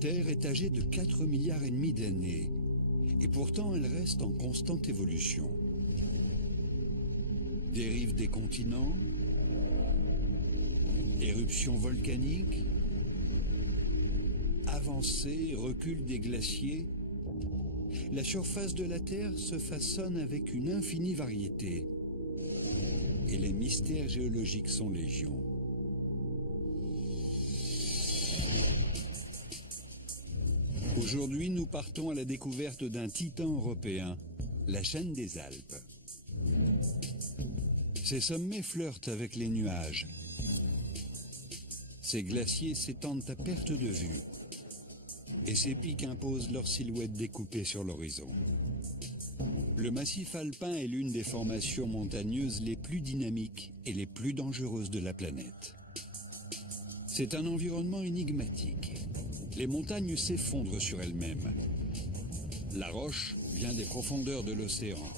Terre est âgée de 4,5 milliards d'années, et pourtant elle reste en constante évolution. Dérive des continents, éruptions volcaniques, avancée, recul des glaciers, la surface de la Terre se façonne avec une infinie variété, et les mystères géologiques sont légion. Aujourd'hui, nous partons à la découverte d'un titan européen, la chaîne des Alpes. Ses sommets flirtent avec les nuages. Ses glaciers s'étendent à perte de vue. Et ses pics imposent leur silhouette découpée sur l'horizon. Le massif alpin est l'une des formations montagneuses les plus dynamiques et les plus dangereuses de la planète. C'est un environnement énigmatique. Les montagnes s'effondrent sur elles-mêmes. La roche vient des profondeurs de l'océan.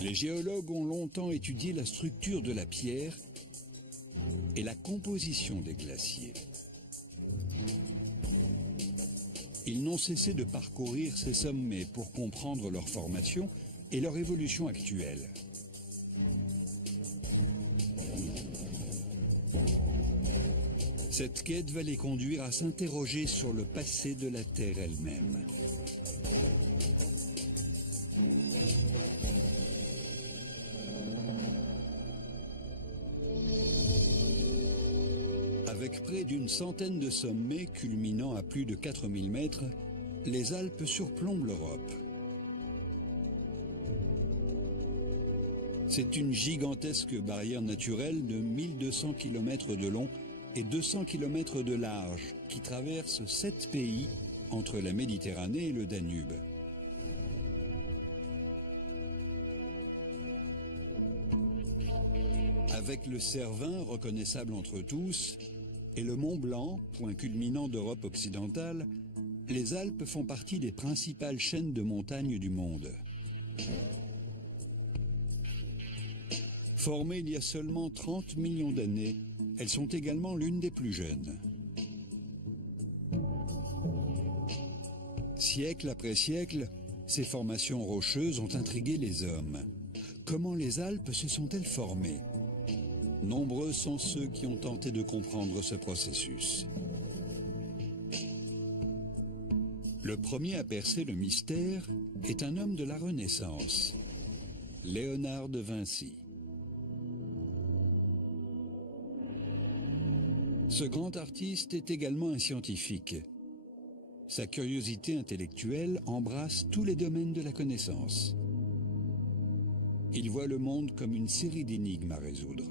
Les géologues ont longtemps étudié la structure de la pierre et la composition des glaciers. Ils n'ont cessé de parcourir ces sommets pour comprendre leur formation et leur évolution actuelle. Cette quête va les conduire à s'interroger sur le passé de la Terre elle-même. Avec près d'une centaine de sommets culminant à plus de 4000 mètres, les Alpes surplombent l'Europe. C'est une gigantesque barrière naturelle de 1200 km de long et 200 km de large qui traverse 7 pays entre la Méditerranée et le Danube. Avec le Cervin, reconnaissable entre tous, et le Mont Blanc, point culminant d'Europe occidentale, les Alpes font partie des principales chaînes de montagnes du monde. Formées il y a seulement 30 millions d'années, elles sont également l'une des plus jeunes. Siècle après siècle, ces formations rocheuses ont intrigué les hommes. Comment les Alpes se sont-elles formées ? Nombreux sont ceux qui ont tenté de comprendre ce processus. Le premier à percer le mystère est un homme de la Renaissance, Léonard de Vinci. Ce grand artiste est également un scientifique. Sa curiosité intellectuelle embrasse tous les domaines de la connaissance. Il voit le monde comme une série d'énigmes à résoudre.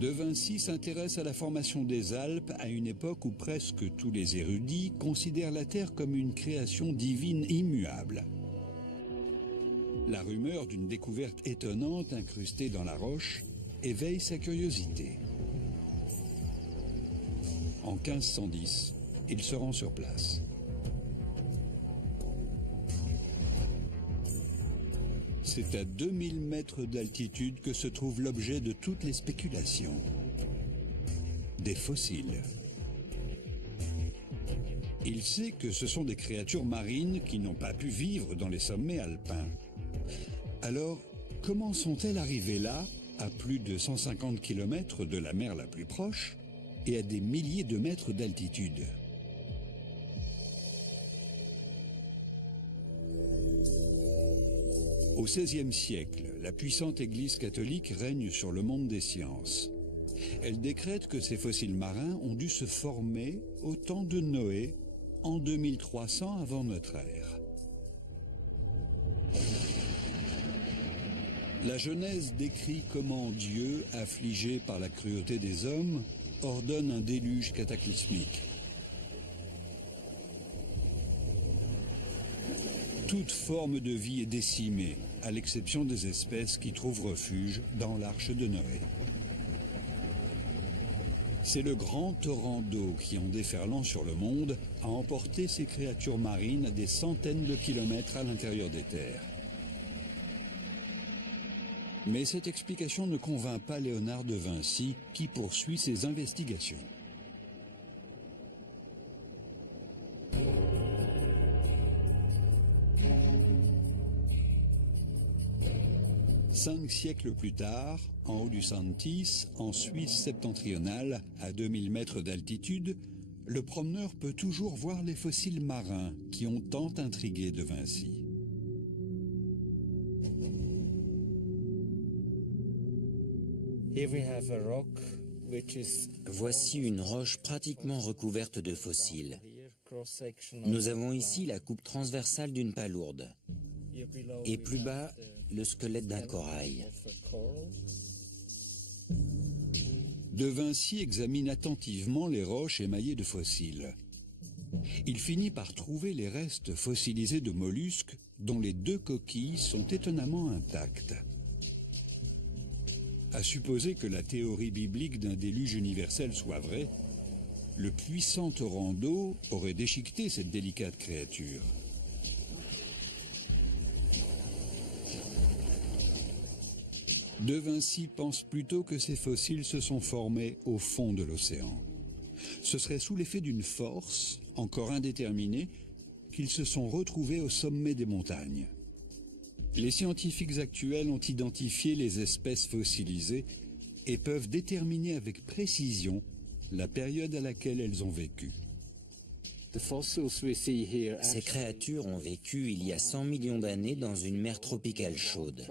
De Vinci s'intéresse à la formation des Alpes à une époque où presque tous les érudits considèrent la Terre comme une création divine immuable. La rumeur d'une découverte étonnante incrustée dans la roche éveille sa curiosité. En 1510, il se rend sur place. C'est à 2000 mètres d'altitude que se trouve l'objet de toutes les spéculations. Des fossiles. Il sait que ce sont des créatures marines qui n'ont pas pu vivre dans les sommets alpins. Alors, comment sont-elles arrivées là, à plus de 150 km de la mer la plus proche, et à des milliers de mètres d'altitude ? Au XVIe siècle, la puissante Église catholique règne sur le monde des sciences. Elle décrète que ces fossiles marins ont dû se former au temps de Noé, en 2300 avant notre ère. La Genèse décrit comment Dieu, affligé par la cruauté des hommes, ordonne un déluge cataclysmique. Toute forme de vie est décimée, à l'exception des espèces qui trouvent refuge dans l'arche de Noé. C'est le grand torrent d'eau qui, en déferlant sur le monde, a emporté ces créatures marines à des centaines de kilomètres à l'intérieur des terres. Mais cette explication ne convainc pas Léonard de Vinci, qui poursuit ses investigations. Cinq siècles plus tard, en haut du Santis, en Suisse septentrionale, à 2000 mètres d'altitude, le promeneur peut toujours voir les fossiles marins qui ont tant intrigué de Vinci. Voici une roche pratiquement recouverte de fossiles. Nous avons ici la coupe transversale d'une palourde. Et plus bas, le squelette d'un corail. De Vinci examine attentivement les roches émaillées de fossiles. Il finit par trouver les restes fossilisés de mollusques dont les deux coquilles sont étonnamment intactes. À supposer que la théorie biblique d'un déluge universel soit vraie, le puissant torrent d'eau aurait déchiqueté cette délicate créature. De Vinci pense plutôt que ces fossiles se sont formés au fond de l'océan. Ce serait sous l'effet d'une force, encore indéterminée, qu'ils se sont retrouvés au sommet des montagnes. Les scientifiques actuels ont identifié les espèces fossilisées et peuvent déterminer avec précision la période à laquelle elles ont vécu. Ces créatures ont vécu il y a 100 millions d'années dans une mer tropicale chaude.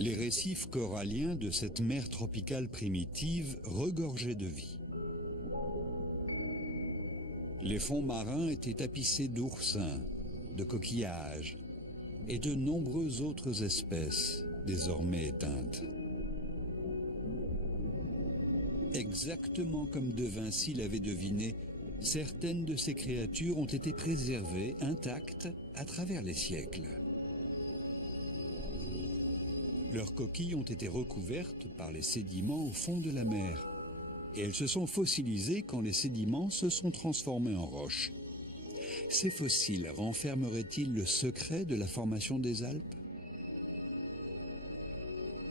Les récifs coralliens de cette mer tropicale primitive regorgeaient de vie. Les fonds marins étaient tapissés d'oursins, de coquillages et de nombreuses autres espèces désormais éteintes. Exactement comme De Vinci l'avait deviné, certaines de ces créatures ont été préservées intactes à travers les siècles. Leurs coquilles ont été recouvertes par les sédiments au fond de la mer, et elles se sont fossilisées quand les sédiments se sont transformés en roches. Ces fossiles renfermeraient-ils le secret de la formation des Alpes?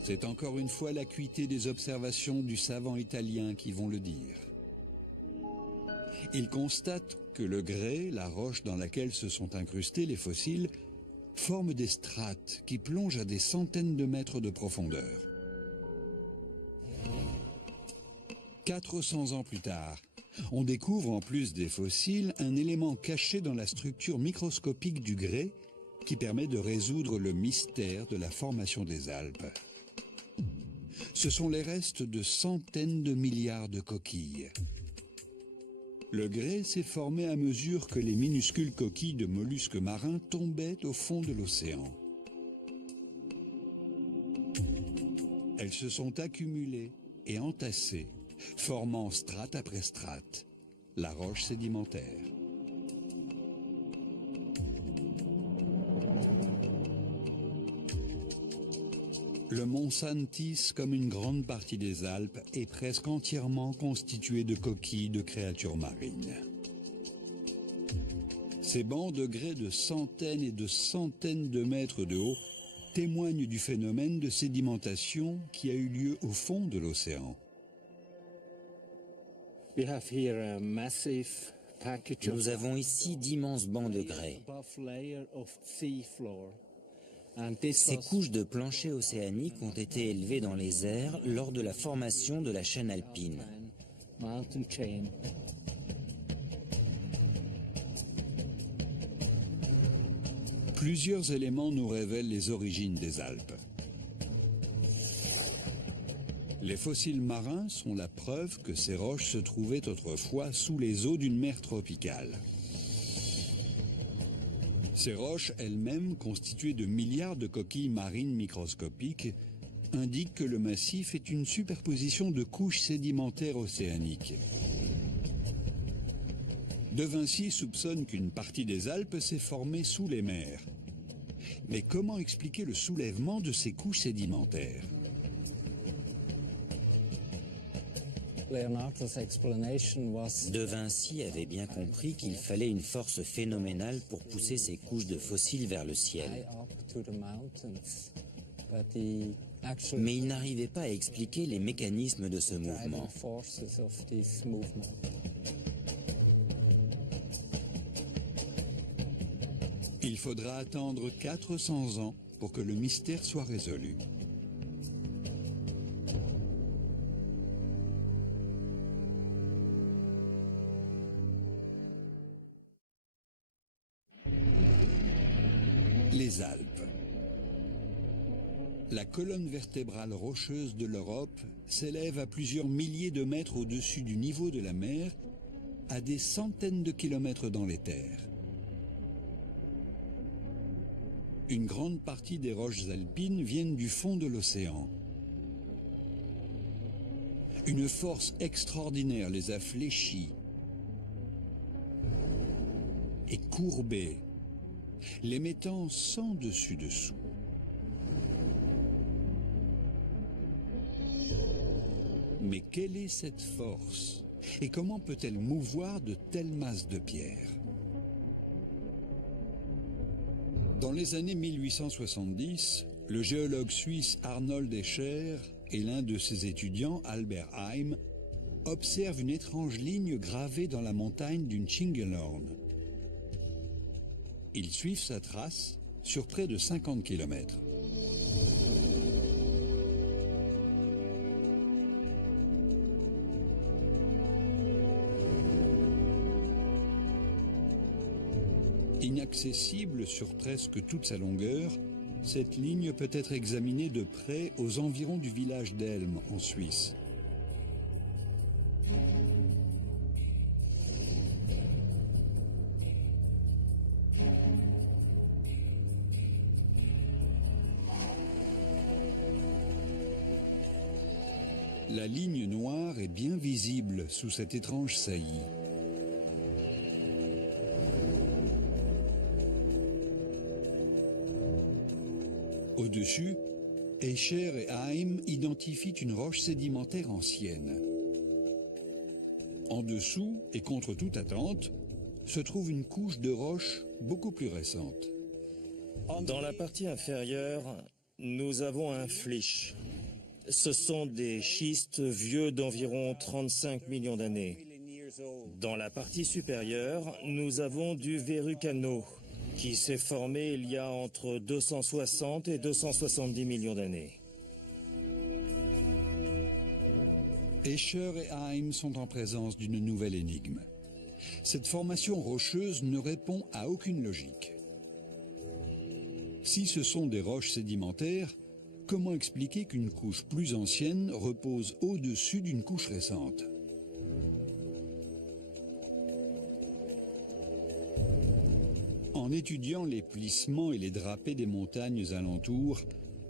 C'est encore une fois l'acuité des observations du savant italien qui vont le dire. Il constate que le grès, la roche dans laquelle se sont incrustés les fossiles, forment des strates qui plongent à des centaines de mètres de profondeur. 400 ans plus tard, on découvre en plus des fossiles un élément caché dans la structure microscopique du grès qui permet de résoudre le mystère de la formation des Alpes. Ce sont les restes de centaines de milliards de coquilles. Le grès s'est formé à mesure que les minuscules coquilles de mollusques marins tombaient au fond de l'océan. Elles se sont accumulées et entassées, formant strate après strate, la roche sédimentaire. Le mont Santis, comme une grande partie des Alpes, est presque entièrement constitué de coquilles de créatures marines. Ces bancs de grès de centaines et de centaines de mètres de haut témoignent du phénomène de sédimentation qui a eu lieu au fond de l'océan. Nous avons ici d'immenses bancs de grès. Ces couches de plancher océanique ont été élevées dans les airs lors de la formation de la chaîne alpine. Plusieurs éléments nous révèlent les origines des Alpes. Les fossiles marins sont la preuve que ces roches se trouvaient autrefois sous les eaux d'une mer tropicale. Ces roches elles-mêmes, constituées de milliards de coquilles marines microscopiques, indiquent que le massif est une superposition de couches sédimentaires océaniques. De Vinci soupçonne qu'une partie des Alpes s'est formée sous les mers. Mais comment expliquer le soulèvement de ces couches sédimentaires? De Vinci avait bien compris qu'il fallait une force phénoménale pour pousser ces couches de fossiles vers le ciel. Mais il n'arrivait pas à expliquer les mécanismes de ce mouvement. Il faudra attendre 400 ans pour que le mystère soit résolu. Les Alpes. La colonne vertébrale rocheuse de l'Europe s'élève à plusieurs milliers de mètres au-dessus du niveau de la mer, à des centaines de kilomètres dans les terres. Une grande partie des roches alpines viennent du fond de l'océan. Une force extraordinaire les a fléchies et courbées, les mettant sans dessus-dessous. Mais quelle est cette force et comment peut-elle mouvoir de telles masses de pierre? Dans les années 1870, le géologue suisse Arnold Escher et l'un de ses étudiants, Albert Heim, observent une étrange ligne gravée dans la montagne du Tschingelhorn. Ils suivent sa trace sur près de 50 km. Inaccessible sur presque toute sa longueur, cette ligne peut être examinée de près aux environs du village d'Elm en Suisse. La ligne noire est bien visible sous cette étrange saillie. Au-dessus, Escher et Heim identifient une roche sédimentaire ancienne. En dessous, et contre toute attente, se trouve une couche de roche beaucoup plus récente. Dans la partie inférieure, nous avons un flysch. Ce sont des schistes vieux d'environ 35 millions d'années. Dans la partie supérieure, nous avons du verrucano, qui s'est formé il y a entre 260 et 270 millions d'années. Escher et Heim sont en présence d'une nouvelle énigme. Cette formation rocheuse ne répond à aucune logique. Si ce sont des roches sédimentaires, comment expliquer qu'une couche plus ancienne repose au-dessus d'une couche récente? En étudiant les plissements et les drapés des montagnes alentours,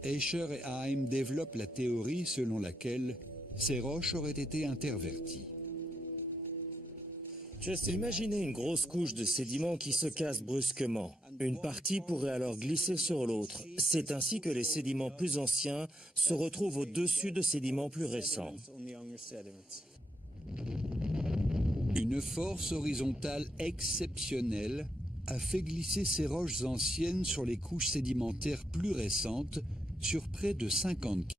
Escher et Heim développent la théorie selon laquelle ces roches auraient été interverties. Imaginez une grosse couche de sédiments qui se casse brusquement. Une partie pourrait alors glisser sur l'autre. C'est ainsi que les sédiments plus anciens se retrouvent au-dessus de sédiments plus récents. Une force horizontale exceptionnelle a fait glisser ces roches anciennes sur les couches sédimentaires plus récentes sur près de 50 km.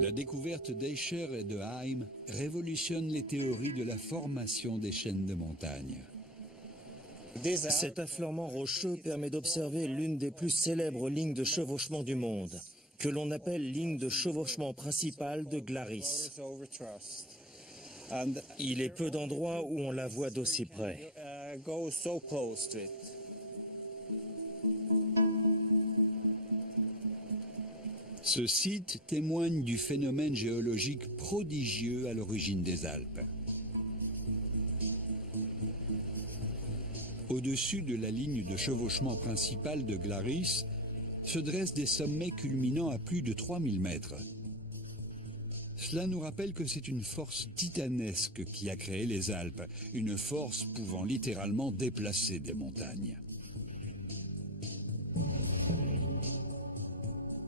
La découverte d'Escher et de Heim révolutionne les théories de la formation des chaînes de montagnes. Cet affleurement rocheux permet d'observer l'une des plus célèbres lignes de chevauchement du monde, que l'on appelle ligne de chevauchement principale de Glaris. Il est peu d'endroits où on la voit d'aussi près. Ce site témoigne du phénomène géologique prodigieux à l'origine des Alpes. Au-dessus de la ligne de chevauchement principale de Glaris se dressent des sommets culminant à plus de 3000 mètres. Cela nous rappelle que c'est une force titanesque qui a créé les Alpes, une force pouvant littéralement déplacer des montagnes.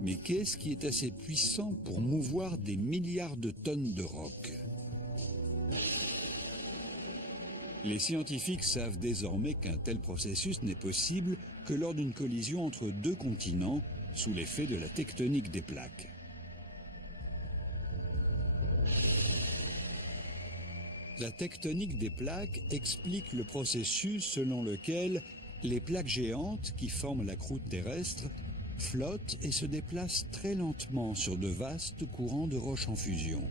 Mais qu'est-ce qui est assez puissant pour mouvoir des milliards de tonnes de roc? Les scientifiques savent désormais qu'un tel processus n'est possible que lors d'une collision entre deux continents sous l'effet de la tectonique des plaques. La tectonique des plaques explique le processus selon lequel les plaques géantes qui forment la croûte terrestre flottent et se déplacent très lentement sur de vastes courants de roches en fusion.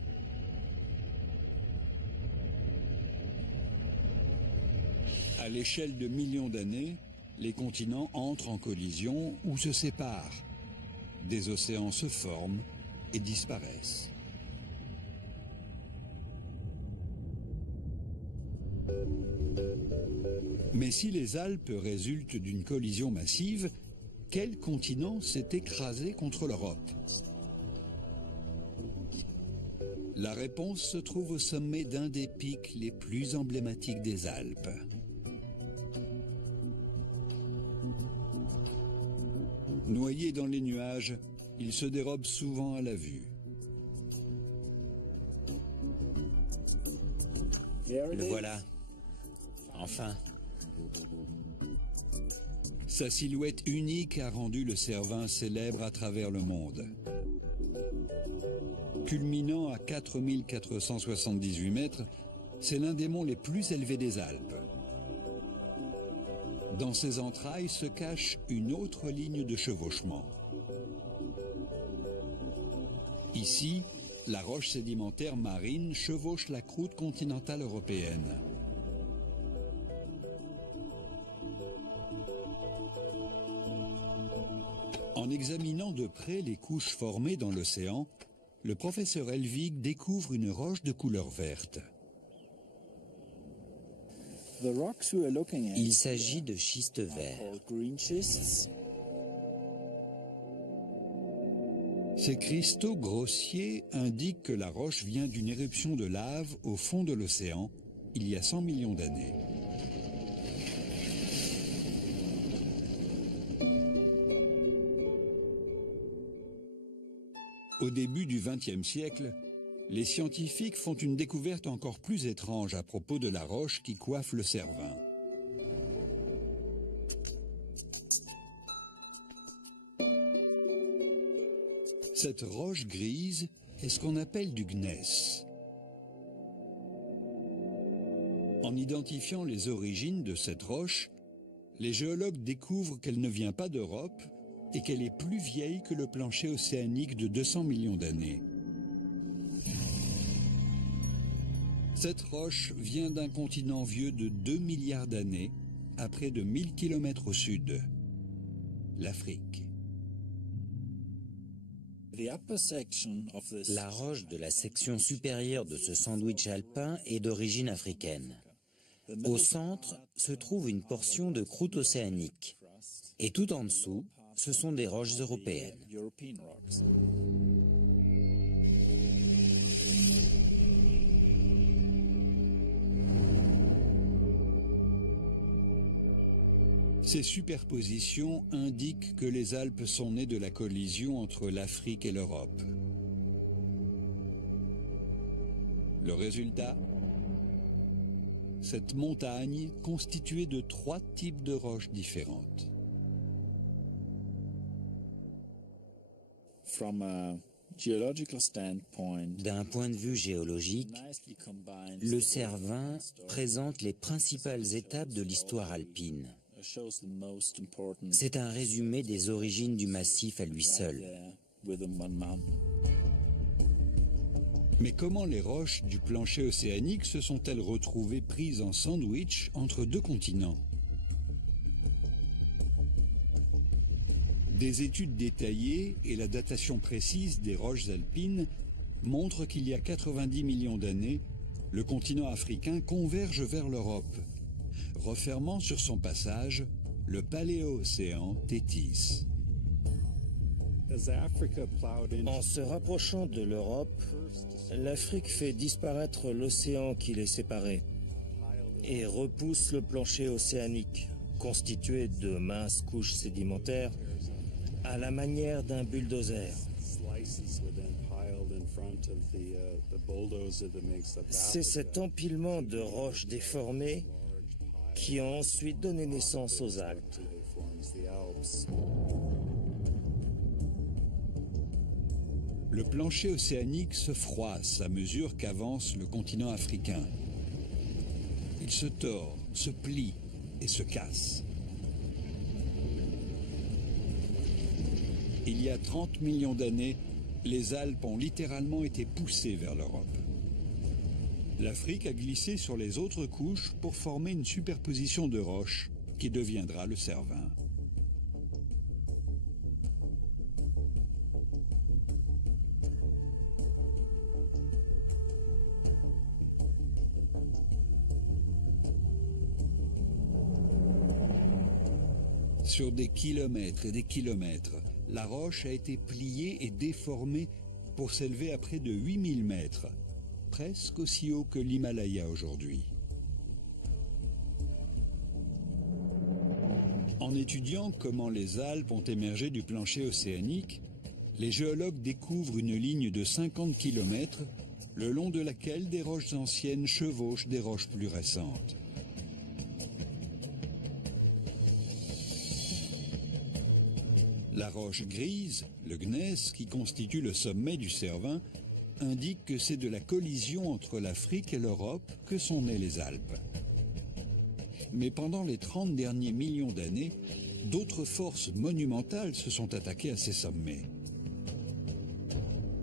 À l'échelle de millions d'années, les continents entrent en collision ou se séparent. Des océans se forment et disparaissent. Mais si les Alpes résultent d'une collision massive, quel continent s'est écrasé contre l'Europe? La réponse se trouve au sommet d'un des pics les plus emblématiques des Alpes. Noyé dans les nuages, il se dérobe souvent à la vue. Le voilà. Enfin. Sa silhouette unique a rendu le Cervin célèbre à travers le monde. Culminant à 4478 mètres, c'est l'un des monts les plus élevés des Alpes. Dans ses entrailles se cache une autre ligne de chevauchement. Ici, la roche sédimentaire marine chevauche la croûte continentale européenne. En examinant de près les couches formées dans l'océan, le professeur Helvig découvre une roche de couleur verte. Il s'agit de schistes verts. Ces cristaux grossiers indiquent que la roche vient d'une éruption de lave au fond de l'océan, il y a 100 millions d'années. Au début du XXe siècle, les scientifiques font une découverte encore plus étrange à propos de la roche qui coiffe le Cervin. Cette roche grise est ce qu'on appelle du gneiss. En identifiant les origines de cette roche, les géologues découvrent qu'elle ne vient pas d'Europe et qu'elle est plus vieille que le plancher océanique de 200 millions d'années. Cette roche vient d'un continent vieux de 2 milliards d'années, à près de 1000 km au sud, l'Afrique. La roche de la section supérieure de ce sandwich alpin est d'origine africaine. Au centre se trouve une portion de croûte océanique. Et tout en dessous, ce sont des roches européennes. Ces superpositions indiquent que les Alpes sont nées de la collision entre l'Afrique et l'Europe. Le résultat? Cette montagne constituée de 3 types de roches différentes. D'un point de vue géologique, le Cervin présente les principales étapes de l'histoire alpine. C'est un résumé des origines du massif à lui seul. Mais comment les roches du plancher océanique se sont-elles retrouvées prises en sandwich entre deux continents? Des études détaillées et la datation précise des roches alpines montrent qu'il y a 90 millions d'années, le continent africain converge vers l'Europe, refermant sur son passage le paléo-océan Tétis. En se rapprochant de l'Europe, l'Afrique fait disparaître l'océan qui les séparait et repousse le plancher océanique, constitué de minces couches sédimentaires, à la manière d'un bulldozer. C'est cet empilement de roches déformées qui a ensuite donné naissance aux Alpes. Le plancher océanique se froisse à mesure qu'avance le continent africain. Il se tord, se plie et se casse. Il y a 30 millions d'années, les Alpes ont littéralement été poussées vers l'Europe. L'Afrique a glissé sur les autres couches pour former une superposition de roches qui deviendra le Cervin. Sur des kilomètres et des kilomètres, la roche a été pliée et déformée pour s'élever à près de 8000 mètres, presque aussi haut que l'Himalaya aujourd'hui. En étudiant comment les Alpes ont émergé du plancher océanique, les géologues découvrent une ligne de 50 km, le long de laquelle des roches anciennes chevauchent des roches plus récentes. La roche grise, le gneiss, qui constitue le sommet du Cervin, indique que c'est de la collision entre l'Afrique et l'Europe que sont nées les Alpes. Mais pendant les 30 derniers millions d'années, d'autres forces monumentales se sont attaquées à ces sommets.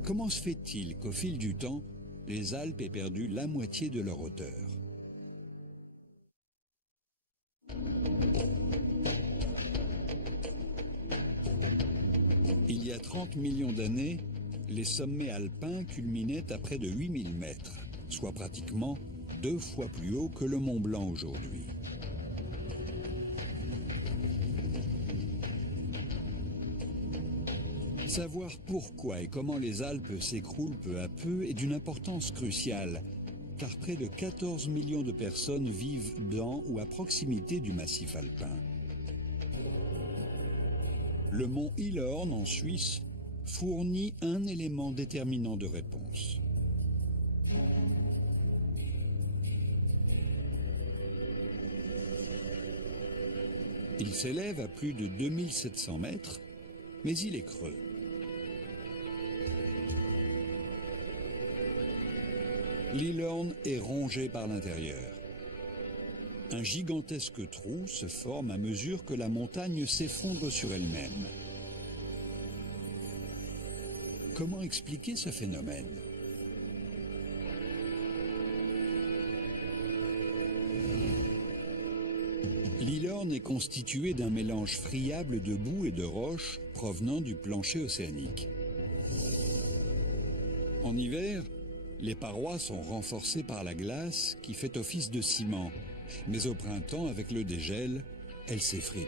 Comment se fait-il qu'au fil du temps, les Alpes aient perdu la moitié de leur hauteur ? Il y a 30 millions d'années, les sommets alpins culminaient à près de 8000 mètres, soit pratiquement 2 fois plus haut que le Mont Blanc aujourd'hui. Savoir pourquoi et comment les Alpes s'écroulent peu à peu est d'une importance cruciale, car près de 14 millions de personnes vivent dans ou à proximité du massif alpin. Le mont Hilorn, en Suisse, fournit un élément déterminant de réponse. Il s'élève à plus de 2700 mètres, mais il est creux. L'Hilorn est rongé par l'intérieur. Un gigantesque trou se forme à mesure que la montagne s'effondre sur elle-même. Comment expliquer ce phénomène ? L'Hilorn est constitué d'un mélange friable de boue et de roches provenant du plancher océanique. En hiver, les parois sont renforcées par la glace qui fait office de ciment, mais au printemps, avec le dégel, elles s'effritent.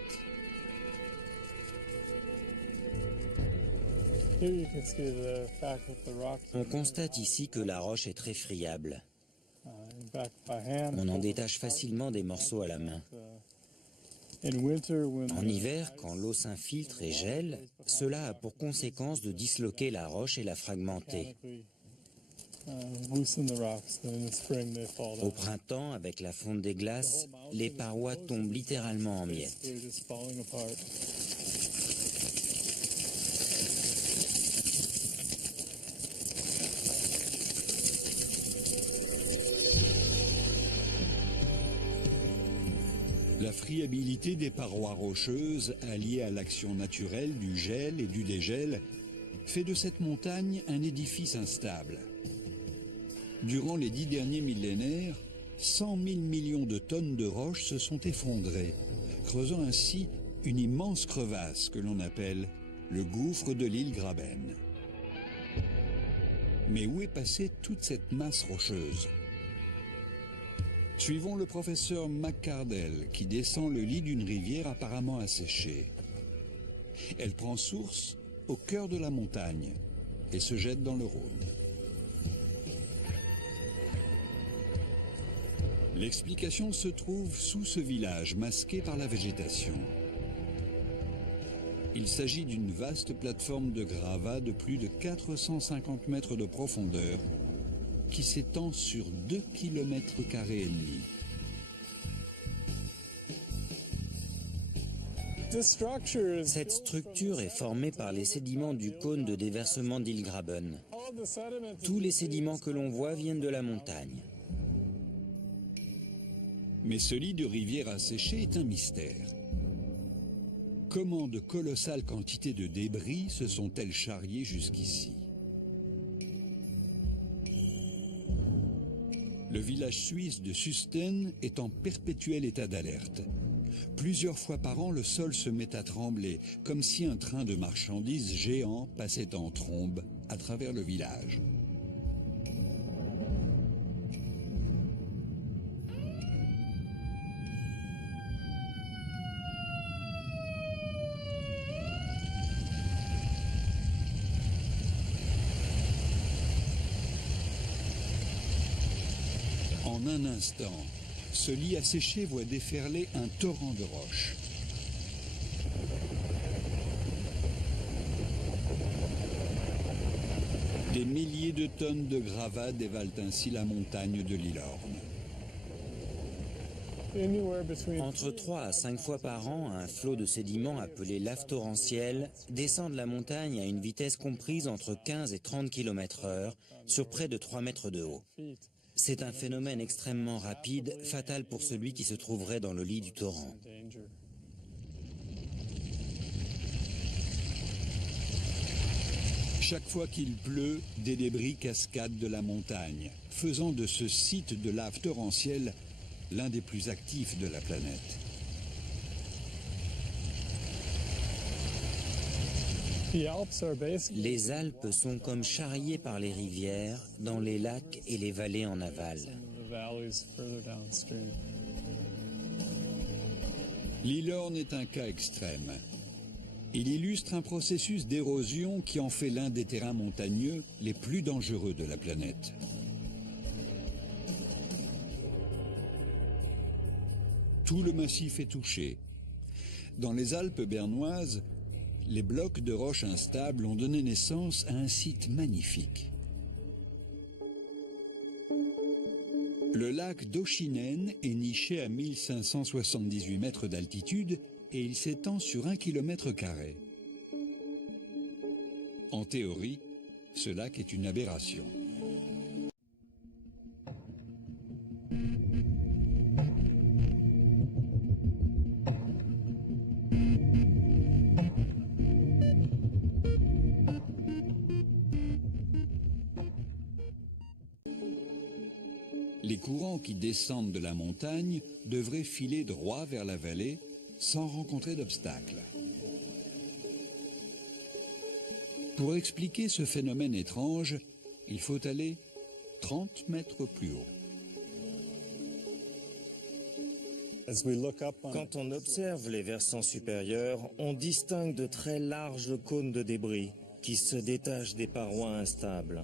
On constate ici que la roche est très friable. On en détache facilement des morceaux à la main. En hiver, quand l'eau s'infiltre et gèle, cela a pour conséquence de disloquer la roche et la fragmenter. Au printemps, avec la fonte des glaces, les parois tombent littéralement en miettes. La friabilité des parois rocheuses, alliée à l'action naturelle du gel et du dégel, fait de cette montagne un édifice instable. Durant les 10 derniers millénaires, 100 000 millions de tonnes de roches se sont effondrées, creusant ainsi une immense crevasse que l'on appelle le gouffre de l'île Graben. Mais où est passée toute cette masse rocheuse ? Suivons le professeur McCardell qui descend le lit d'une rivière apparemment asséchée. Elle prend source au cœur de la montagne et se jette dans le Rhône. L'explication se trouve sous ce village masqué par la végétation. Il s'agit d'une vaste plateforme de gravats de plus de 450 mètres de profondeur qui s'étend sur 2,5 km². Cette structure est formée par les sédiments du cône de déversement d'Ilgraben. Tous les sédiments que l'on voit viennent de la montagne. Mais ce lit de rivière asséché est un mystère. Comment de colossales quantités de débris se sont-elles charriées jusqu'ici? Le village suisse de Susten est en perpétuel état d'alerte. Plusieurs fois par an, le sol se met à trembler, comme si un train de marchandises géant passait en trombe à travers le village. En un instant, ce lit asséché voit déferler un torrent de roches. Des milliers de tonnes de gravats dévalent ainsi la montagne de Lillorn. Entre 3 à 5 fois par an, un flot de sédiments appelé lave torrentielle descend de la montagne à une vitesse comprise entre 15 et 30 km/h sur près de 3 mètres de haut. C'est un phénomène extrêmement rapide, fatal pour celui qui se trouverait dans le lit du torrent. Chaque fois qu'il pleut, des débris cascadent de la montagne, faisant de ce site de lave torrentielle l'un des plus actifs de la planète. Les Alpes sont comme charriées par les rivières dans les lacs et les vallées en aval. Lillorn est un cas extrême. Il illustre un processus d'érosion qui en fait l'un des terrains montagneux les plus dangereux de la planète. Tout le massif est touché. Dans les Alpes bernoises, les blocs de roches instables ont donné naissance à un site magnifique. Le lac d'Oschinen est niché à 1578 mètres d'altitude et il s'étend sur 1 km². En théorie, ce lac est une aberration. Les courants qui descendent de la montagne devraient filer droit vers la vallée sans rencontrer d'obstacles. Pour expliquer ce phénomène étrange, il faut aller 30 mètres plus haut. Quand on observe les versants supérieurs, on distingue de très larges cônes de débris qui se détachent des parois instables.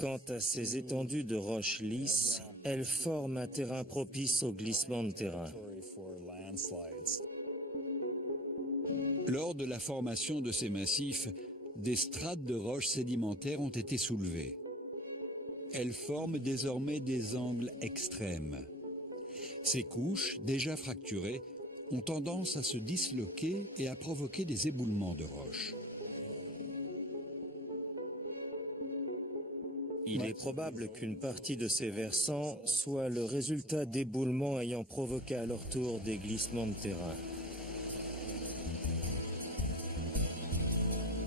Quant à ces étendues de roches lisses, elles forment un terrain propice au glissement de terrain. Lors de la formation de ces massifs, des strates de roches sédimentaires ont été soulevées. Elles forment désormais des angles extrêmes. Ces couches, déjà fracturées, ont tendance à se disloquer et à provoquer des éboulements de roches. Il est probable qu'une partie de ces versants soit le résultat d'éboulements ayant provoqué à leur tour des glissements de terrain.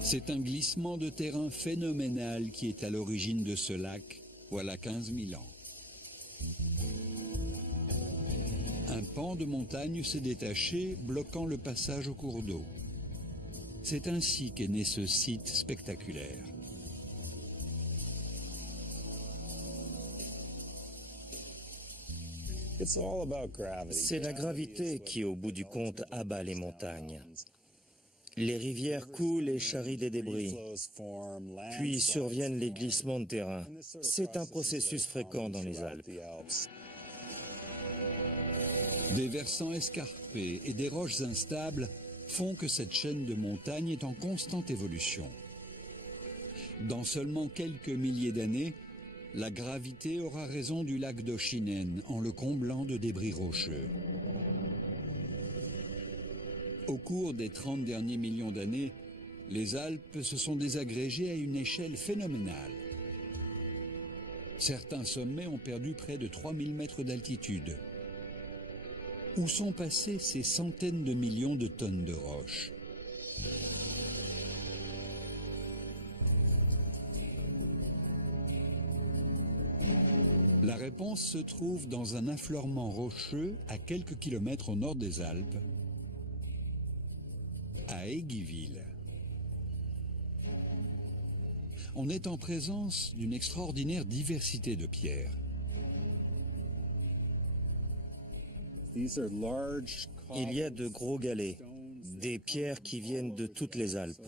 C'est un glissement de terrain phénoménal qui est à l'origine de ce lac, voilà 15 000 ans. Un pan de montagne s'est détaché, bloquant le passage au cours d'eau. C'est ainsi qu'est né ce site spectaculaire. C'est la gravité qui, au bout du compte, abat les montagnes. Les rivières coulent et charrient des débris, puis surviennent les glissements de terrain. C'est un processus fréquent dans les Alpes. Des versants escarpés et des roches instables font que cette chaîne de montagnes est en constante évolution. Dans seulement quelques milliers d'années, la gravité aura raison du lac d'Oshinen en le comblant de débris rocheux. Au cours des 30 derniers millions d'années, les Alpes se sont désagrégées à une échelle phénoménale. Certains sommets ont perdu près de 3000 mètres d'altitude. Où sont passées ces centaines de millions de tonnes de roches? La réponse se trouve dans un affleurement rocheux à quelques kilomètres au nord des Alpes, à Aiguiville. On est en présence d'une extraordinaire diversité de pierres. Il y a de gros galets, des pierres qui viennent de toutes les Alpes.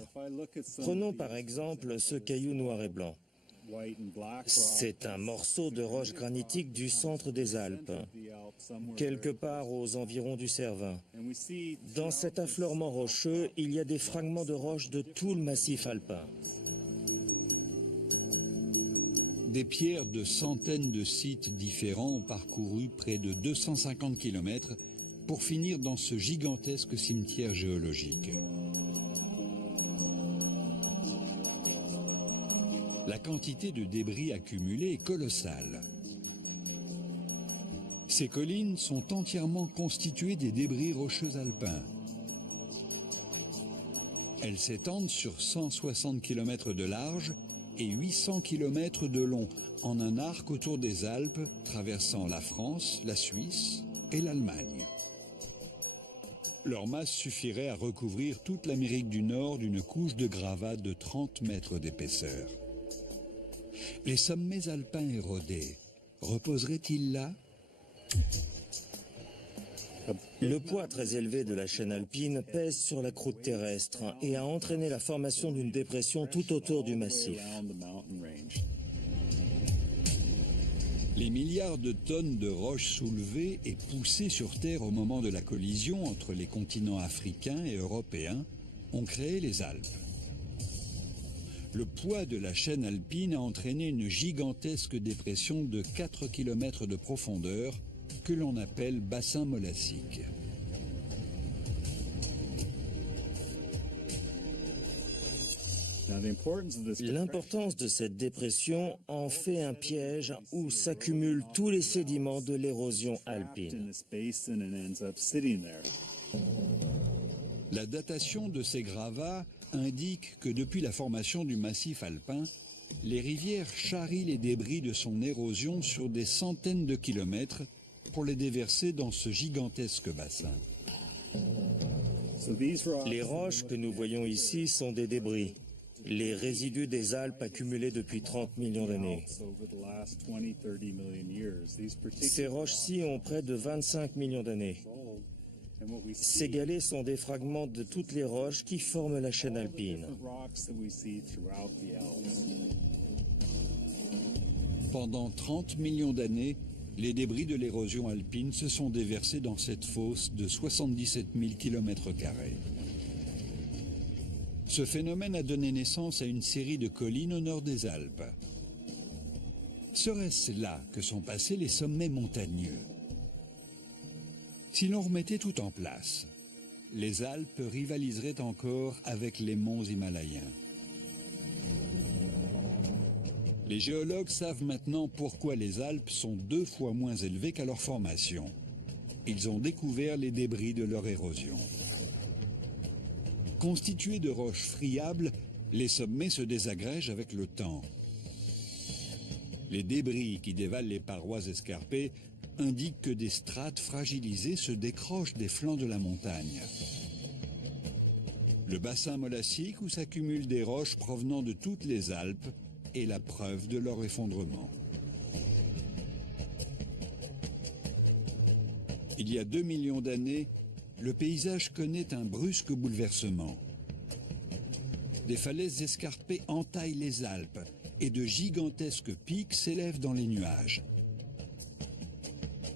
Prenons par exemple ce caillou noir et blanc. C'est un morceau de roche granitique du centre des Alpes, quelque part aux environs du Cervin. Dans cet affleurement rocheux, il y a des fragments de roche de tout le massif alpin. Des pierres de centaines de sites différents ont parcouru près de 250 km pour finir dans ce gigantesque cimetière géologique. La quantité de débris accumulés est colossale. Ces collines sont entièrement constituées des débris rocheux alpins. Elles s'étendent sur 160 km de large et 800 km de long, en un arc autour des Alpes, traversant la France, la Suisse et l'Allemagne. Leur masse suffirait à recouvrir toute l'Amérique du Nord d'une couche de gravats de 30 mètres d'épaisseur. Les sommets alpins érodés reposeraient-ils là? Le poids très élevé de la chaîne alpine pèse sur la croûte terrestre et a entraîné la formation d'une dépression tout autour du massif. Les milliards de tonnes de roches soulevées et poussées sur Terre au moment de la collision entre les continents africains et européens ont créé les Alpes. Le poids de la chaîne alpine a entraîné une gigantesque dépression de 4 km de profondeur que l'on appelle bassin molassique. L'importance de cette dépression en fait un piège où s'accumulent tous les sédiments de l'érosion alpine. La datation de ces gravats indique que depuis la formation du massif alpin, les rivières charrient les débris de son érosion sur des centaines de kilomètres pour les déverser dans ce gigantesque bassin. Les roches que nous voyons ici sont des débris, les résidus des Alpes accumulés depuis 30 millions d'années. Ces roches-ci ont près de 25 millions d'années. Ces galets sont des fragments de toutes les roches qui forment la chaîne alpine. Pendant 30 millions d'années, les débris de l'érosion alpine se sont déversés dans cette fosse de 77 000 km². Ce phénomène a donné naissance à une série de collines au nord des Alpes. Serait-ce là que sont passés les sommets montagneux? Si l'on remettait tout en place, les Alpes rivaliseraient encore avec les monts himalayens. Les géologues savent maintenant pourquoi les Alpes sont 2 fois moins élevées qu'à leur formation. Ils ont découvert les débris de leur érosion. Constitués de roches friables, les sommets se désagrègent avec le temps. Les débris qui dévalent les parois escarpées indiquent que des strates fragilisées se décrochent des flancs de la montagne. Le bassin molassique où s'accumulent des roches provenant de toutes les Alpes est la preuve de leur effondrement. Il y a 2 millions d'années, le paysage connaît un brusque bouleversement. Des falaises escarpées entaillent les Alpes et de gigantesques pics s'élèvent dans les nuages.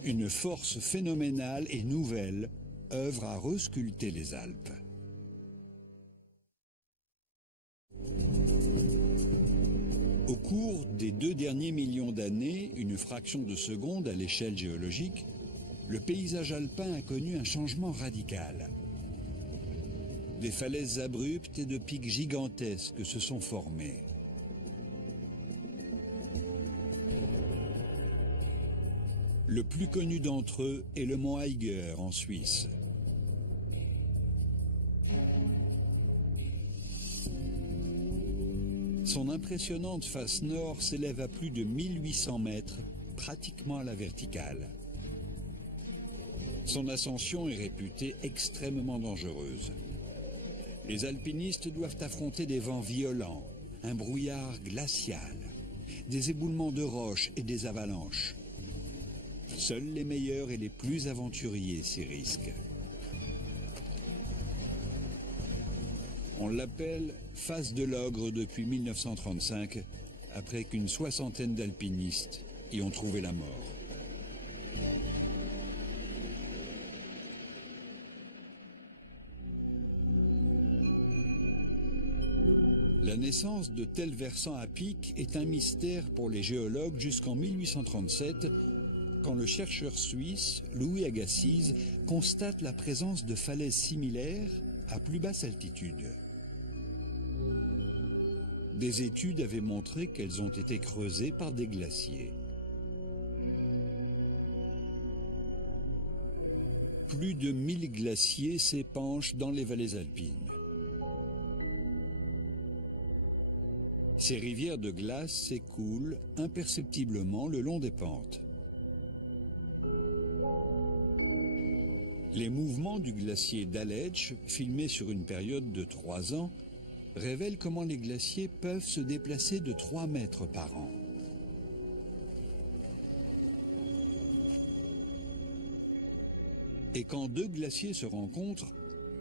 Une force phénoménale et nouvelle œuvre à resculpter les Alpes. Au cours des 2 derniers millions d'années, une fraction de seconde à l'échelle géologique, le paysage alpin a connu un changement radical. Des falaises abruptes et de pics gigantesques se sont formés. Le plus connu d'entre eux est le mont Eiger en Suisse. Son impressionnante face nord s'élève à plus de 1800 mètres, pratiquement à la verticale. Son ascension est réputée extrêmement dangereuse. Les alpinistes doivent affronter des vents violents, un brouillard glacial, des éboulements de roches et des avalanches. Seuls les meilleurs et les plus aventuriers s'y risquent. On l'appelle face de l'ogre depuis 1935, après qu'une soixantaine d'alpinistes y ont trouvé la mort. La naissance de tels versants à pic est un mystère pour les géologues jusqu'en 1837, quand le chercheur suisse Louis Agassiz constate la présence de falaises similaires à plus basse altitude. Des études avaient montré qu'elles ont été creusées par des glaciers. Plus de 1000 glaciers s'épanchent dans les vallées alpines. Ces rivières de glace s'écoulent imperceptiblement le long des pentes. Les mouvements du glacier d'Aletsch, filmés sur une période de 3 ans, révèlent comment les glaciers peuvent se déplacer de 3 mètres par an. Et quand 2 glaciers se rencontrent,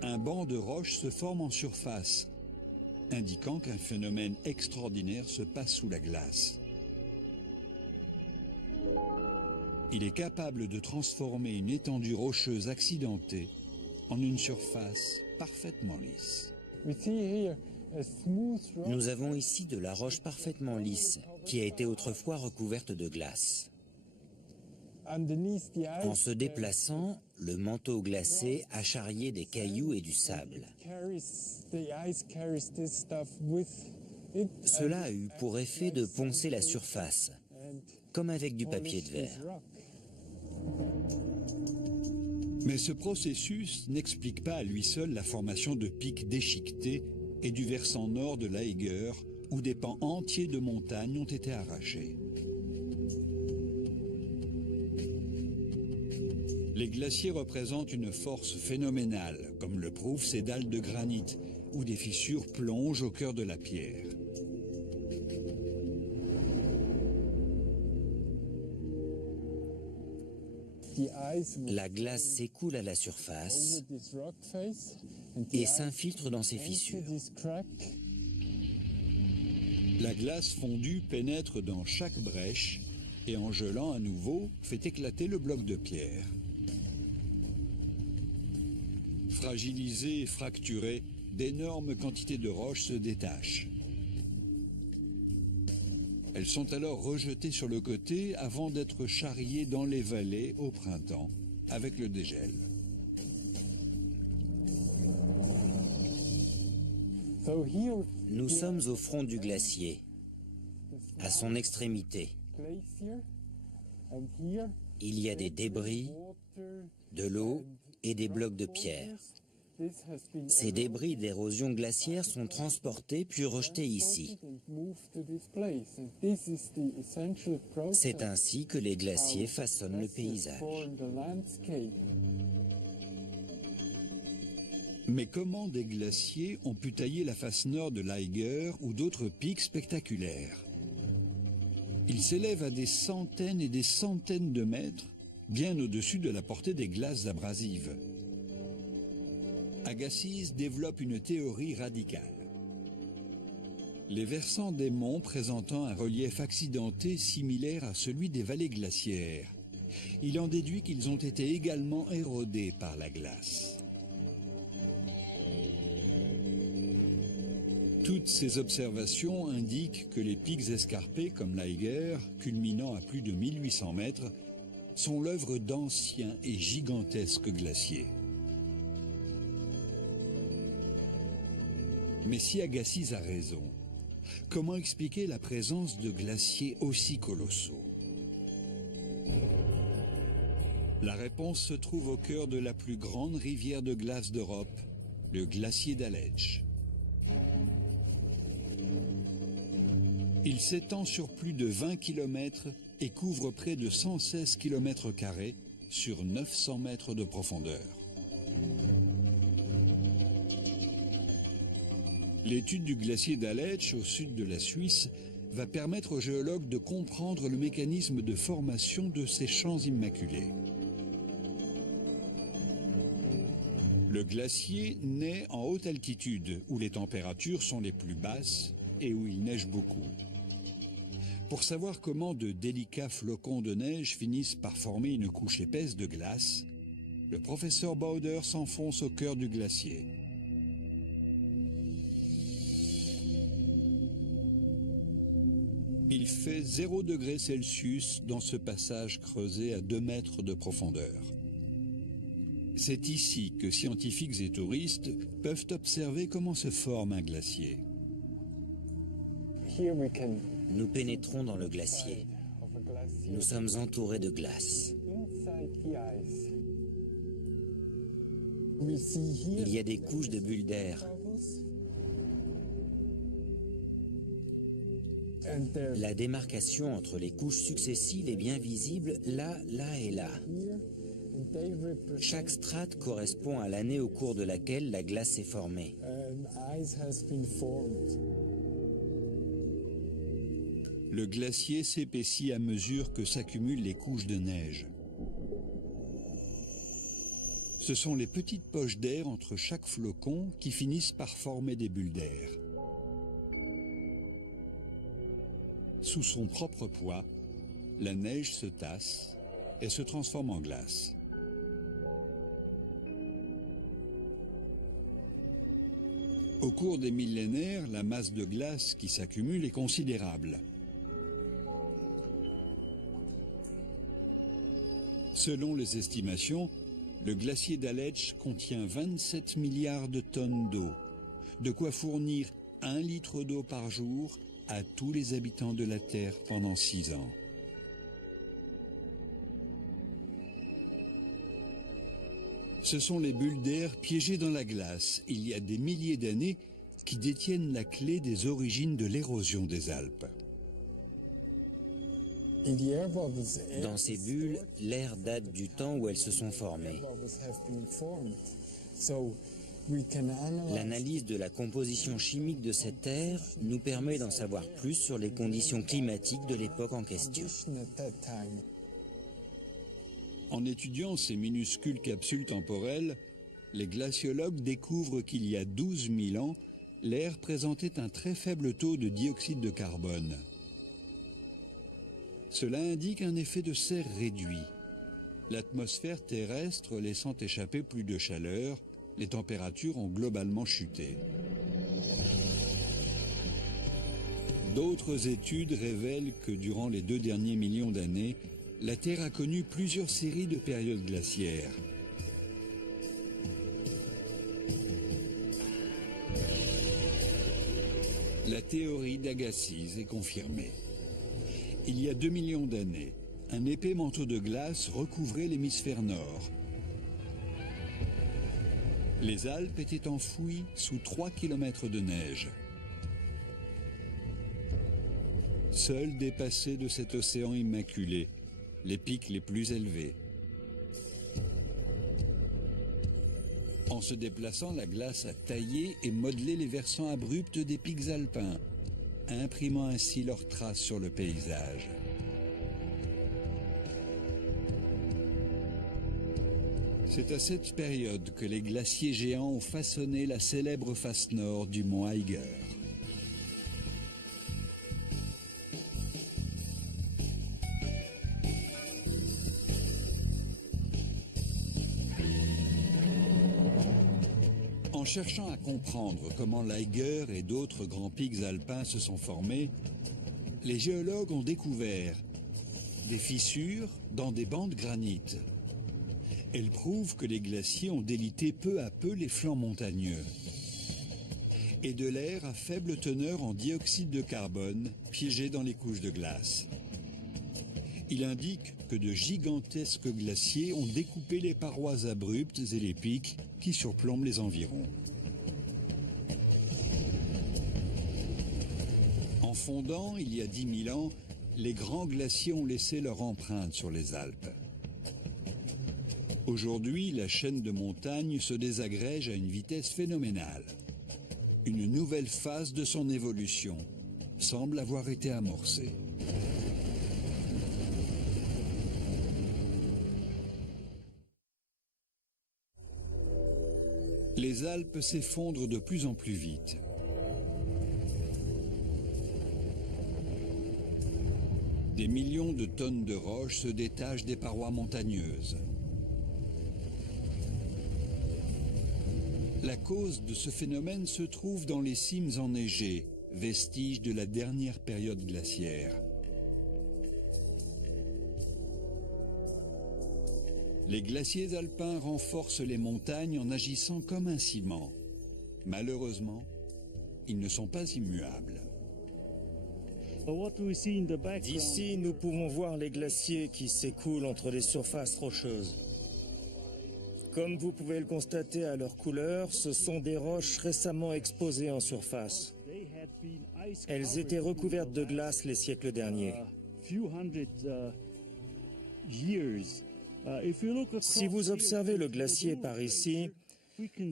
un banc de roches se forme en surface, indiquant qu'un phénomène extraordinaire se passe sous la glace. Il est capable de transformer une étendue rocheuse accidentée en une surface parfaitement lisse. Nous avons ici de la roche parfaitement lisse, qui a été autrefois recouverte de glace. En se déplaçant, le manteau glacé a charrié des cailloux et du sable. Cela a eu pour effet de poncer la surface, comme avec du papier de verre. Mais ce processus n'explique pas à lui seul la formation de pics déchiquetés et du versant nord de l'Eiger, où des pans entiers de montagnes ont été arrachés. Les glaciers représentent une force phénoménale, comme le prouvent ces dalles de granit, où des fissures plongent au cœur de la pierre. La glace s'écoule à la surface et s'infiltre dans ces fissures. La glace fondue pénètre dans chaque brèche et en gelant à nouveau fait éclater le bloc de pierre. Fragilisées et fracturées, d'énormes quantités de roches se détachent. Elles sont alors rejetées sur le côté avant d'être charriées dans les vallées au printemps avec le dégel. Nous sommes au front du glacier, à son extrémité. Il y a des débris, de l'eau et des blocs de pierre. Ces débris d'érosion glaciaire sont transportés puis rejetés ici. C'est ainsi que les glaciers façonnent le paysage. Mais comment des glaciers ont pu tailler la face nord de l'Eiger ou d'autres pics spectaculaires? Ils s'élèvent à des centaines et des centaines de mètres, bien au-dessus de la portée des glaces abrasives. Agassiz développe une théorie radicale. Les versants des monts présentant un relief accidenté similaire à celui des vallées glaciaires Il en déduit qu'ils ont été également érodés par la glace. Toutes ces observations indiquent que les pics escarpés comme l'Eiger, culminant à plus de 1800 mètres, sont l'œuvre d'anciens et gigantesques glaciers. Mais si Agassiz a raison, comment expliquer la présence de glaciers aussi colossaux? La réponse se trouve au cœur de la plus grande rivière de glace d'Europe, le glacier d'Aletsch. Il s'étend sur plus de 20 km et couvre près de 116 km² sur 900 mètres de profondeur. L'étude du glacier d'Aletsch au sud de la Suisse va permettre aux géologues de comprendre le mécanisme de formation de ces champs immaculés. Le glacier naît en haute altitude, où les températures sont les plus basses et où il neige beaucoup. Pour savoir comment de délicats flocons de neige finissent par former une couche épaisse de glace, le professeur Bauder s'enfonce au cœur du glacier. Il fait 0 degré Celsius dans ce passage creusé à 2 mètres de profondeur. C'est ici que scientifiques et touristes peuvent observer comment se forme un glacier. Nous pénétrons dans le glacier. Nous sommes entourés de glace. Il y a des couches de bulles d'air. La démarcation entre les couches successives est bien visible là et là. Chaque strate correspond à l'année au cours de laquelle la glace s'est formée. Le glacier s'épaissit à mesure que s'accumulent les couches de neige. Ce sont les petites poches d'air entre chaque flocon qui finissent par former des bulles d'air. Sous son propre poids, la neige se tasse et se transforme en glace. Au cours des millénaires, la masse de glace qui s'accumule est considérable. Selon les estimations, le glacier d'Aletsch contient 27 milliards de tonnes d'eau, de quoi fournir 1 litre d'eau par jour à tous les habitants de la Terre pendant 6 ans. Ce sont les bulles d'air piégées dans la glace il y a des milliers d'années qui détiennent la clé des origines de l'érosion des Alpes. Dans ces bulles, l'air date du temps où elles se sont formées. L'analyse de la composition chimique de cet air nous permet d'en savoir plus sur les conditions climatiques de l'époque en question. En étudiant ces minuscules capsules temporelles, les glaciologues découvrent qu'il y a 12 000 ans, l'air présentait un très faible taux de dioxyde de carbone. Cela indique un effet de serre réduit. L'atmosphère terrestre laissant échapper plus de chaleur, les températures ont globalement chuté. D'autres études révèlent que durant les 2 derniers millions d'années, la Terre a connu plusieurs séries de périodes glaciaires. La théorie d'Agassiz est confirmée. Il y a 2 millions d'années, un épais manteau de glace recouvrait l'hémisphère nord. Les Alpes étaient enfouies sous 3 km de neige. Seuls dépassaient de cet océan immaculé les pics les plus élevés. En se déplaçant, la glace a taillé et modelé les versants abrupts des pics alpins, imprimant ainsi leurs traces sur le paysage. C'est à cette période que les glaciers géants ont façonné la célèbre face nord du mont Eiger. En cherchant à comprendre comment l'Eiger et d'autres grands pics alpins se sont formés, les géologues ont découvert des fissures dans des bancs de granit. Elles prouvent que les glaciers ont délité peu à peu les flancs montagneux et de l'air à faible teneur en dioxyde de carbone piégé dans les couches de glace. Il indique que de gigantesques glaciers ont découpé les parois abruptes et les pics qui surplombent les environs. En fondant, il y a 10 000 ans, les grands glaciers ont laissé leur empreinte sur les Alpes. Aujourd'hui, la chaîne de montagnes se désagrège à une vitesse phénoménale. Une nouvelle phase de son évolution semble avoir été amorcée. Les Alpes s'effondrent de plus en plus vite. Des millions de tonnes de roches se détachent des parois montagneuses. La cause de ce phénomène se trouve dans les cimes enneigées, vestiges de la dernière période glaciaire. Les glaciers alpins renforcent les montagnes en agissant comme un ciment. Malheureusement, ils ne sont pas immuables. D'ici, nous pouvons voir les glaciers qui s'écoulent entre les surfaces rocheuses. Comme vous pouvez le constater à leur couleur, ce sont des roches récemment exposées en surface. Elles étaient recouvertes de glace les siècles derniers. Si vous observez le glacier par ici,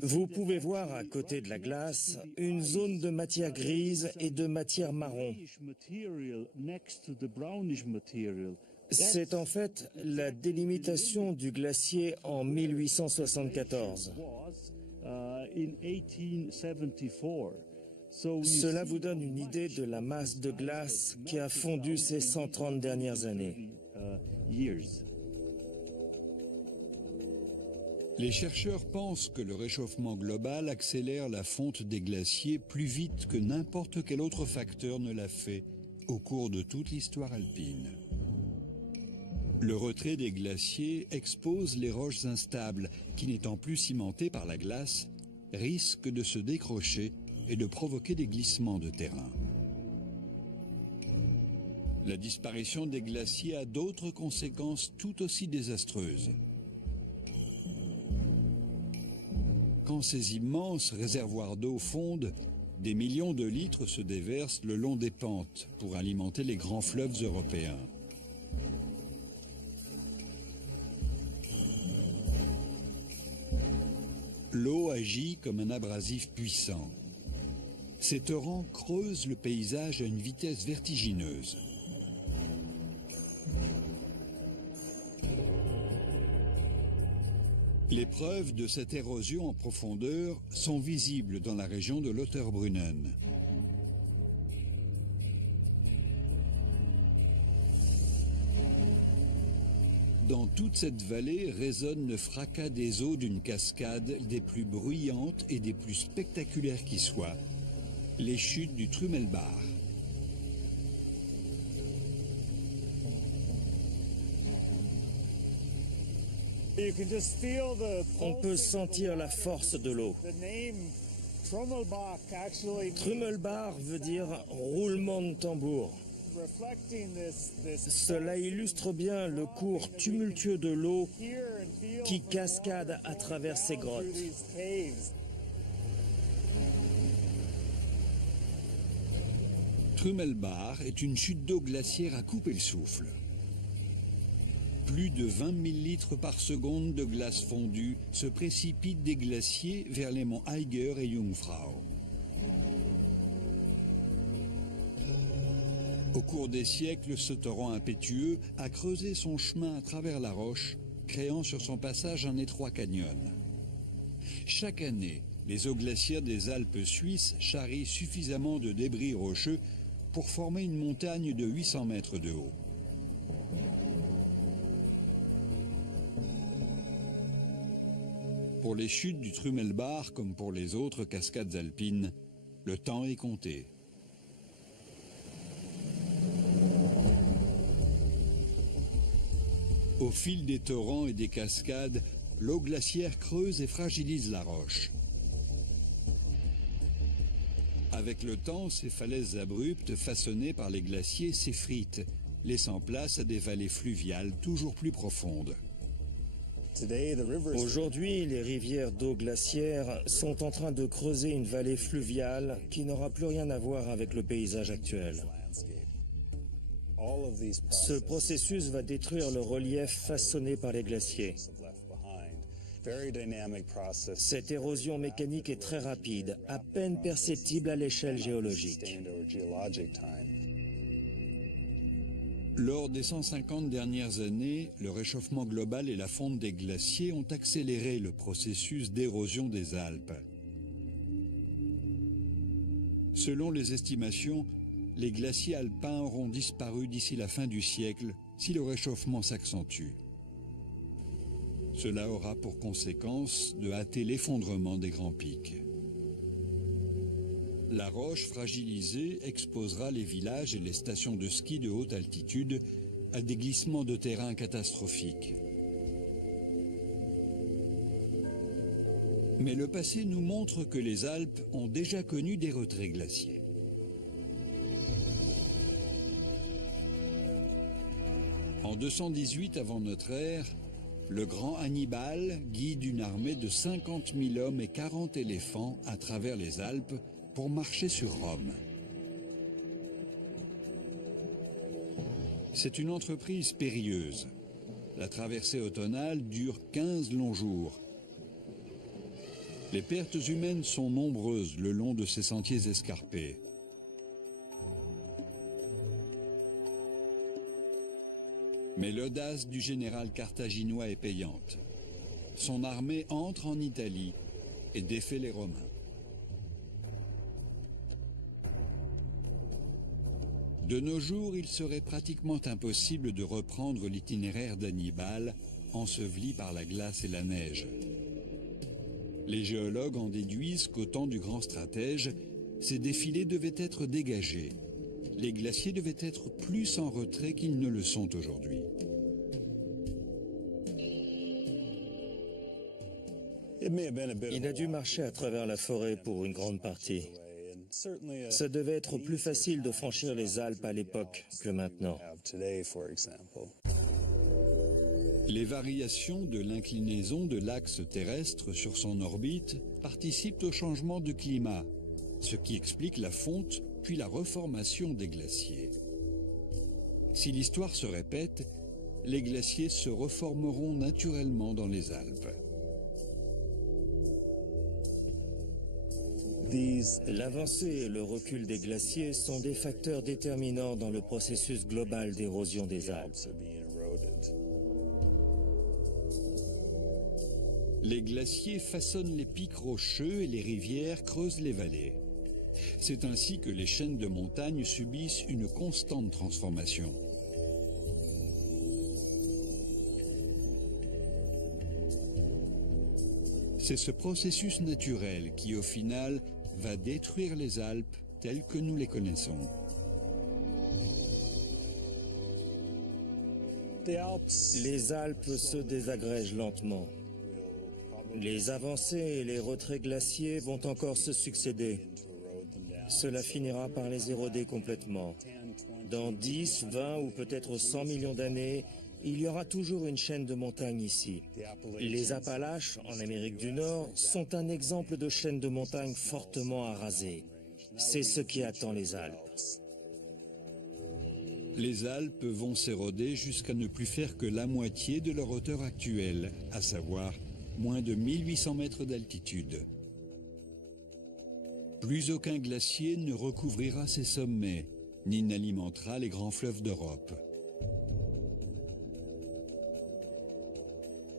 vous pouvez voir à côté de la glace une zone de matière grise et de matière marron. C'est en fait la délimitation du glacier en 1874. Cela vous donne une idée de la masse de glace qui a fondu ces 130 dernières années. Les chercheurs pensent que le réchauffement global accélère la fonte des glaciers plus vite que n'importe quel autre facteur ne l'a fait au cours de toute l'histoire alpine. Le retrait des glaciers expose les roches instables qui, n'étant plus cimentées par la glace, risquent de se décrocher et de provoquer des glissements de terrain. La disparition des glaciers a d'autres conséquences tout aussi désastreuses. Quand ces immenses réservoirs d'eau fondent, des millions de litres se déversent le long des pentes pour alimenter les grands fleuves européens. L'eau agit comme un abrasif puissant. Ces torrents creusent le paysage à une vitesse vertigineuse. Les preuves de cette érosion en profondeur sont visibles dans la région de Lauterbrunnen. Dans toute cette vallée résonne le fracas des eaux d'une cascade des plus bruyantes et des plus spectaculaires qui soient, les chutes du Trümmelbach. On peut sentir la force de l'eau. Trümmelbach veut dire roulement de tambour. Cela illustre bien le cours tumultueux de l'eau qui cascade à travers ces grottes. Trümmelbach est une chute d'eau glaciaire à couper le souffle. Plus de 20 000 litres par seconde de glace fondue se précipitent des glaciers vers les monts Eiger et Jungfrau. Au cours des siècles, ce torrent impétueux a creusé son chemin à travers la roche, créant sur son passage un étroit canyon. Chaque année, les eaux glaciaires des Alpes suisses charrient suffisamment de débris rocheux pour former une montagne de 800 mètres de haut. Pour les chutes du Trümelbach comme pour les autres cascades alpines, le temps est compté. Au fil des torrents et des cascades, l'eau glaciaire creuse et fragilise la roche. Avec le temps, ces falaises abruptes façonnées par les glaciers s'effritent, laissant place à des vallées fluviales toujours plus profondes. Aujourd'hui, les rivières d'eau glaciaire sont en train de creuser une vallée fluviale qui n'aura plus rien à voir avec le paysage actuel. Ce processus va détruire le relief façonné par les glaciers. Cette érosion mécanique est très rapide, à peine perceptible à l'échelle géologique. Lors des 150 dernières années, le réchauffement global et la fonte des glaciers ont accéléré le processus d'érosion des Alpes. Selon les estimations, les glaciers alpins auront disparu d'ici la fin du siècle si le réchauffement s'accentue. Cela aura pour conséquence de hâter l'effondrement des grands pics. La roche fragilisée exposera les villages et les stations de ski de haute altitude à des glissements de terrain catastrophiques. Mais le passé nous montre que les Alpes ont déjà connu des retraits glaciers. En 218 avant notre ère, le grand Hannibal guide une armée de 50 000 hommes et 40 éléphants à travers les Alpes pour marcher sur Rome. C'est une entreprise périlleuse. La traversée automnale dure 15 longs jours. Les pertes humaines sont nombreuses le long de ces sentiers escarpés. Mais l'audace du général carthaginois est payante. Son armée entre en Italie et défait les Romains. De nos jours, il serait pratiquement impossible de reprendre l'itinéraire d'Hannibal, enseveli par la glace et la neige. Les géologues en déduisent qu'au temps du grand stratège, ces défilés devaient être dégagés. Les glaciers devaient être plus en retrait qu'ils ne le sont aujourd'hui. Il a dû marcher à travers la forêt pour une grande partie. Ça devait être plus facile de franchir les Alpes à l'époque que maintenant. Les variations de l'inclinaison de l'axe terrestre sur son orbite participent au changement de climat, ce qui explique la fonte puis la reformation des glaciers. Si l'histoire se répète, les glaciers se reformeront naturellement dans les Alpes. L'avancée et le recul des glaciers sont des facteurs déterminants dans le processus global d'érosion des Alpes. Les glaciers façonnent les pics rocheux et les rivières creusent les vallées. C'est ainsi que les chaînes de montagnes subissent une constante transformation. C'est ce processus naturel qui, au final, va détruire les Alpes telles que nous les connaissons. Les Alpes se désagrègent lentement. Les avancées et les retraits glaciers vont encore se succéder. Cela finira par les éroder complètement. Dans 10, 20 ou peut-être 100 millions d'années, il y aura toujours une chaîne de montagnes ici. Les Appalaches, en Amérique du Nord, sont un exemple de chaîne de montagnes fortement arasée. C'est ce qui attend les Alpes. Les Alpes vont s'éroder jusqu'à ne plus faire que la moitié de leur hauteur actuelle, à savoir moins de 1800 mètres d'altitude. Plus aucun glacier ne recouvrira ces sommets, ni n'alimentera les grands fleuves d'Europe.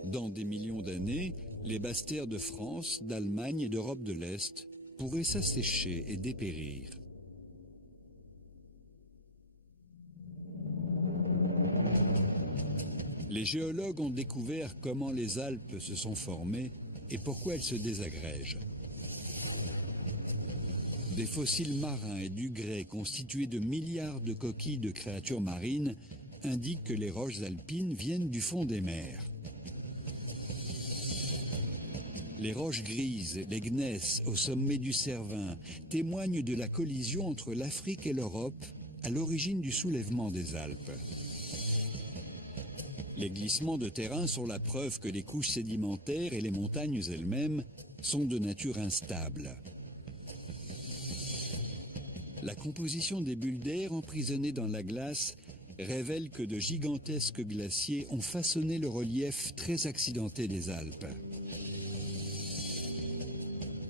Dans des millions d'années, les basses terres de France, d'Allemagne et d'Europe de l'Est pourraient s'assécher et dépérir. Les géologues ont découvert comment les Alpes se sont formées et pourquoi elles se désagrègent. Des fossiles marins et du grès constitués de milliards de coquilles de créatures marines indiquent que les roches alpines viennent du fond des mers. Les roches grises, les gneiss au sommet du Cervin témoignent de la collision entre l'Afrique et l'Europe à l'origine du soulèvement des Alpes. Les glissements de terrain sont la preuve que les couches sédimentaires et les montagnes elles-mêmes sont de nature instable. La composition des bulles d'air emprisonnées dans la glace révèle que de gigantesques glaciers ont façonné le relief très accidenté des Alpes.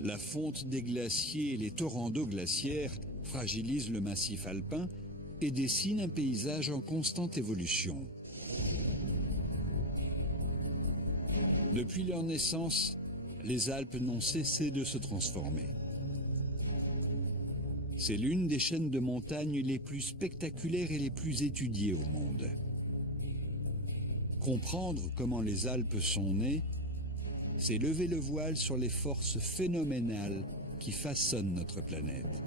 La fonte des glaciers et les torrents d'eau glaciaire fragilisent le massif alpin et dessinent un paysage en constante évolution. Depuis leur naissance, les Alpes n'ont cessé de se transformer. C'est l'une des chaînes de montagnes les plus spectaculaires et les plus étudiées au monde. Comprendre comment les Alpes sont nées, c'est lever le voile sur les forces phénoménales qui façonnent notre planète.